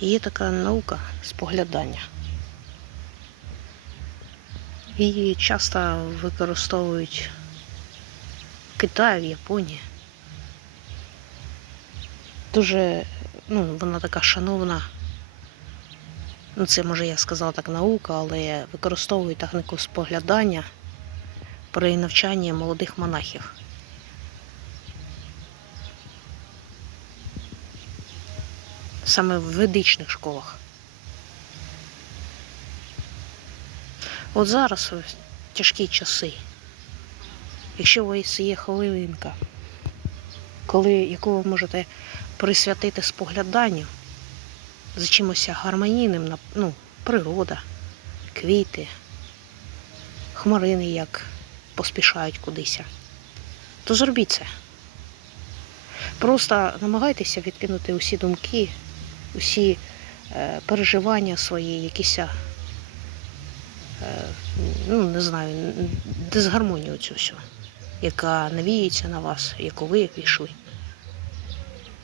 Є така наука споглядання. Її часто використовують в Китаї, в Японії. Дуже, ну, вона така шановна. Ну, це може я сказала так наука, але використовують техніку споглядання при навчанні молодих монахів. Саме в ведичних школах. От зараз тяжкі часи. Якщо у вас є хвилинка, коли, яку ви можете присвятити спогляданню за чимось гармонійним, ну, природа, квіти, хмарини як поспішають кудись, то зробіть це. Просто намагайтеся відкинути усі думки, усі е, переживання свої, якісь, е, ну, не знаю, дисгармонію цю всю, яка навіється на вас, яку ви пішли.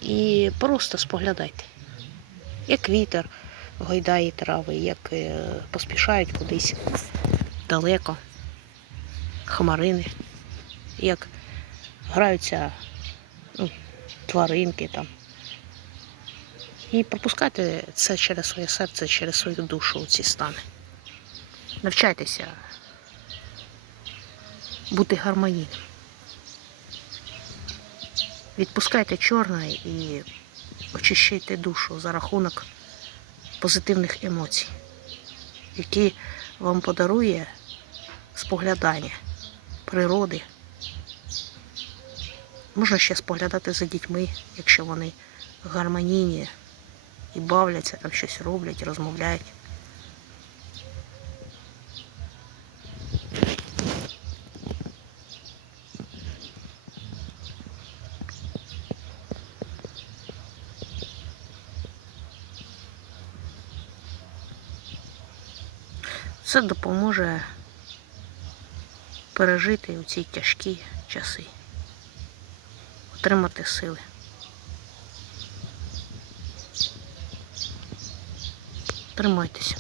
І просто споглядайте, як вітер гойдає трави, як е, поспішають кудись далеко, хмарини, як граються ну, тваринки там. І пропускайте це через своє серце, через свою душу у ці стани. Навчайтеся бути гармонійним. Відпускайте чорне і очищайте душу за рахунок позитивних емоцій, які вам подарує споглядання природи. Можна ще споглядати за дітьми, якщо вони гармонійні і бавляться, там щось роблять, розмовляють. Це допоможе пережити у ці тяжкі часи, отримати сили. Тримайтеся.